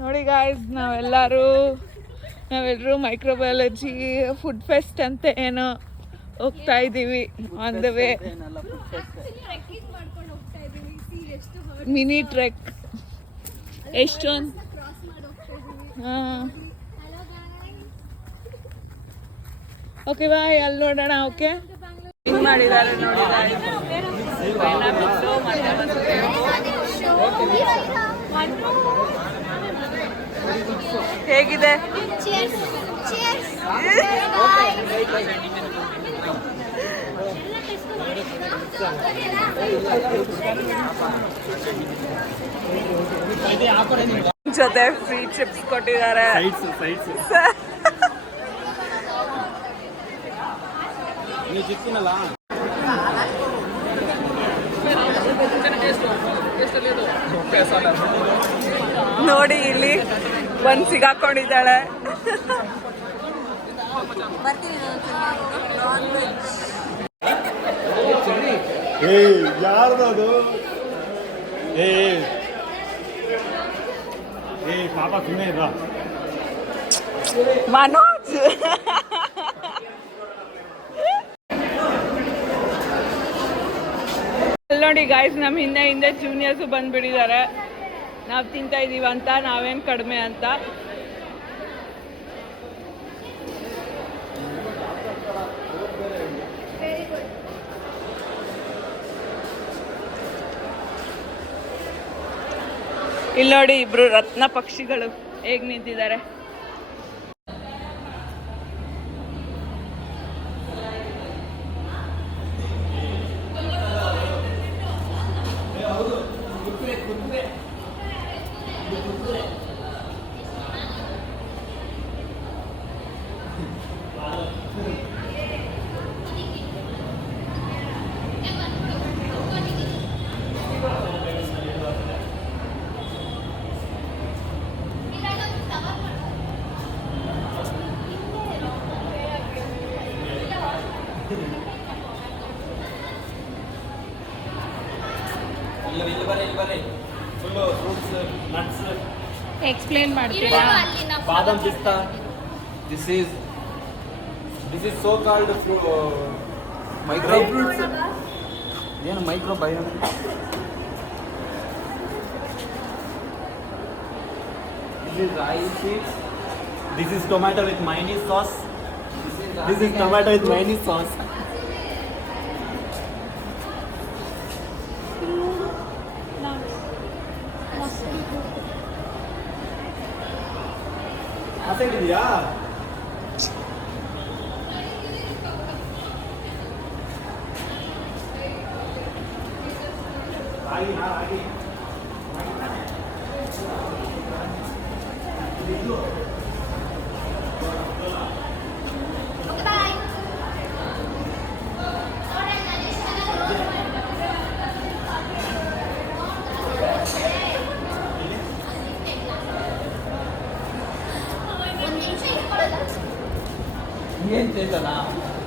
ನೋಡಿ ಗಾಯ್ಸ್, ನಾವೆಲ್ಲರೂ microbiology food fest ಅಂತ ಏನೋ ಹೋಗ್ತಾ ಇದ್ದೀವಿ. On the way mini trek. ಎಷ್ಟೊಂದು ಓಕೆ ಬಾಯ್. ಅಲ್ಲಿ ನೋಡೋಣ. ಓಕೆ, ಹಿಂಗ್ ಮಾಡಿದ್ದಾರೆ ನೋಡಿ. ಹೇಗಿದೆ? ಜೊತೆ ಫ್ರೀ ಚಿಪ್ಸ್ ಕೊಟ್ಟಿದ್ದಾರೆ. ನೋಡಿ, ಇಲ್ಲಿ ಬಂದು ಸಿಗಾಕೊಂಡಿದ್ದಾಳೆ. ಯಾರ್ದು ಪಾಪ ಸುಮ್ಮನೆ ಇದ್ದ ಮನೋಜ್. ನೋಡಿ ಗಾಯ್ಸ್, ನಮ್ಮ ಹಿಂದೆ ಜೂನಿಯರ್ಸು ಬಂದ್ಬಿಟ್ಟಿದ್ದಾರೆ. ನಾವು ತಿಂತಾ ಇದೀವಂತ, ನಾವೇನು ಕಡಿಮೆ ಅಂತ. ಇಲ್ಲಿ ನೋಡಿ, ಇಬ್ರು ರತ್ನ ಪಕ್ಷಿಗಳು ಹೇಗ್ ನಿಂತಿದ್ದಾರೆ. ಎಕ್ಸ್ಪ್ಲೇನ್ ಮಾಡ್ತೀರಾ? ಬಾದಾಮ್ ಪಿಸ್ತಾ. This is so called micro fruits. ಏನು microbiome? This is rice seeds. This is tomato with mayonnaise sauce. This is tomato with mayonnaise sauce. ಇದೆಯಾ? ಏನ್ ಚೇತನ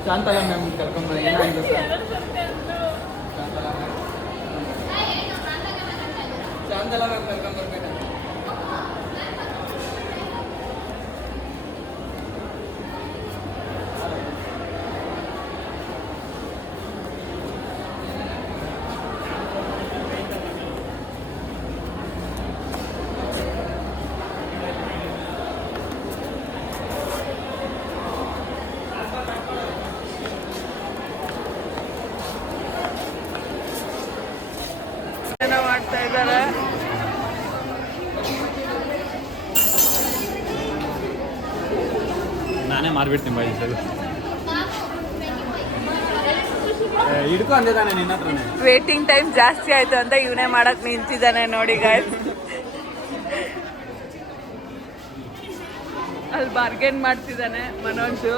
ಶಾಂತಲಾ ಮ್ಯಾಮ್ ಕರ್ಕೊಂಡ್ರೆ ಏನಾಗಿದೆ ಶಾಂತಲಾ ಮ್ಯಾಮ್ ಕರ್ಕೊಂಡ್ಬರ್ಬೇಕು. ಮಾಡ್ತಾ ಇದ್ದಾರೆ. ನಾನೇ ಮಾರ್ಬಿಡ್ತೀನಿ ಬಾಯಿ ಸರ್. ಹಿಡ್ಕೊ ಅಂದೆ ತಾನೆ ನಿನ್ನ ಹತ್ರನೇ. ವೇಟಿಂಗ್ ಟೈಮ್ ಜಾಸ್ತಿ ಆಯ್ತು ಅಂತ ಇವನೇ ಮಾಡಕ್ ನಿಂತಿದ್ದಾನೆ ನೋಡಿ ಗಾಯ್ಸ್. ಅಲ್ಲಿ ಬಾರ್ಗೇನ್ ಮಾಡ್ತಿದ್ದಾನೆ ಮನೋಜು.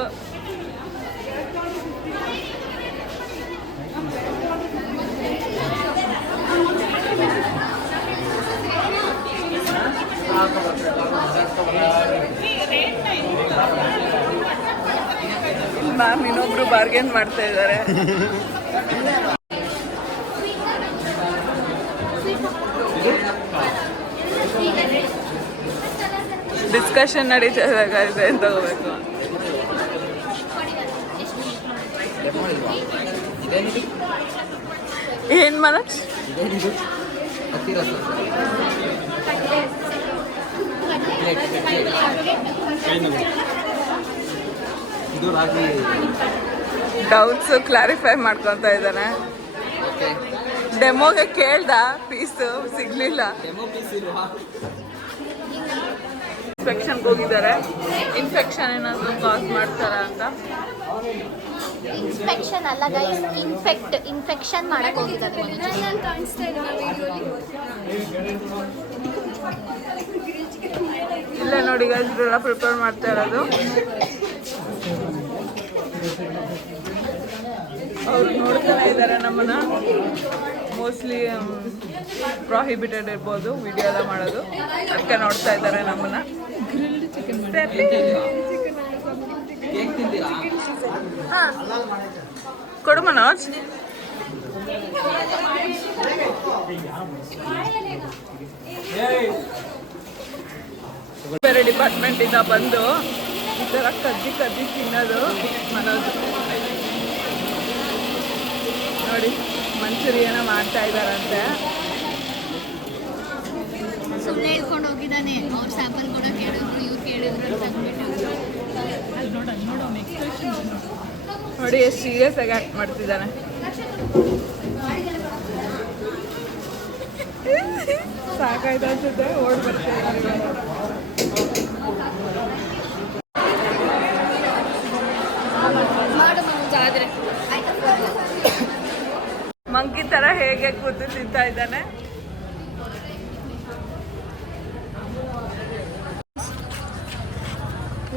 ಮ್ಯಾಮ್ ಇನ್ನೊಬ್ರು ಬಾರ್ಗೇನ್ ಮಾಡ್ತಾ ಇದ್ದಾರೆ. ಡಿಸ್ಕಷನ್ ನಡೀತದೆ guys, ಏನ್ ತಗೋಬೇಕು ಏನ್ ಮನೋಜ್ ಇದು ರಾಗಿ ಡೌಟ್ಸ್ ಕ್ಲಾರಿಫೈ ಮಾಡ್ಕೊತ ಇದ್ದಾನೆ. ಡೆಮೋಗೆ ಕೇಳ್ದ ಪೀಸು ಸಿಗ್ಲಿಲ್ಲ. ಇನ್ಫೆಕ್ಷನ್ಗೆ ಹೋಗಿದ್ದಾರೆ. ಇನ್ಫೆಕ್ಷನ್ ಏನಾದರೂ ಕಾಸ್ ಮಾಡ್ತಾರ ಅಂತ. ಇನ್ಸ್ಪೆಕ್ಷನ್ ಅಲ್ಲ ಗೈಸ್, ಇನ್ಫೆಕ್ಷನ್ ಮಾಡಕ್ ಹೋಗಿದ್ದಾರೆ. ಇಲ್ಲೇ ನೋಡಿ ಗೈಸ್, ಇವರೆಲ್ಲ ಪ್ರಿಪೇರ್ ಮಾಡ್ತಾ ಇರೋದು. ಅವ್ರು ನೋಡ್ತಾನೆ ಇದ್ದಾರೆ ನಮ್ಮನ್ನ. ಮೋಸ್ಟ್ಲಿ ಪ್ರಾಹಿಬಿಟೆಡ್ ಇರ್ಬೋದು ವಿಡಿಯೋ ಎಲ್ಲ ಮಾಡೋದು, ಅದಕ್ಕೆ ನೋಡ್ತಾ ಇದ್ದಾರೆ ನಮ್ಮನ್ನ. ಕೊಡು ಮನೋಜ್. ಬೇರೆ ಡಿಪಾರ್ಟ್ಮೆಂಟ್ ಇಂದ ಬಂದು ಈ ಥರ ಕದ್ದಿ ತಿನ್ನೋದು ಮನೋಜ್. ನೋಡಿ ಮಂಚೂರಿಯನ ಮಾಡ್ತಾ ಇದ್ದಾರಂತೆ. ಸುಮ್ಮನೆ ಹೇಳ್ಕೊಂಡು ಹೋಗಿದ್ದಾನೆ. ಅವ್ರು ಸ್ಯಾಂಪಲ್ ಕೂಡ ಕೇಳಿದ್ರು, ಇವ್ರು ಕೇಳಿದ್ರು ತಂದ್ಬಿಟ್ಟು. ನೋಡಿ ಎಷ್ಟು ಸೀರಿಯಸ್ ಆಗಿ ಆಕ್ಟ್ ಮಾಡ್ತಿದ್ದಾನೆ. ಸಾಕಾಯ್ತು ಅನ್ಸುತ್ತೆ, ಓಡ್ ಬರ್ತಾ ಮಂಕಿ ತರ ಹೇಗೆ ಕೂತು ತಿಂತಾ ಇದ್ದಾನೆ.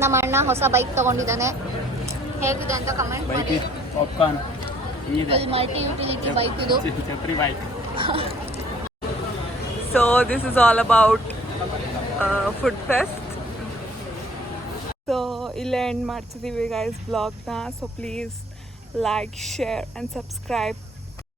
ನಮ್ಮ ಅಣ್ಣ ಹೊಸ ಬೈಕ್ ತಗೊಂಡಿದ್ದಾನೆ. ಹೇಗಿದೆ ಅಂತ ಕಮೆಂಟ್ ಮಾಡಿ. ಮಲ್ಟಿ ಯುಟಿಲಿಟಿ ಬೈಕ್ ಇದು. So this is all about food fest. So ಇಲ್ಲೇ ಎಂಡ್ ಮಾಡ್ತಿದ್ದೀವಿ ಗೈಸ್ ಬ್ಲಾಗ್ನ. So please like, share and subscribe.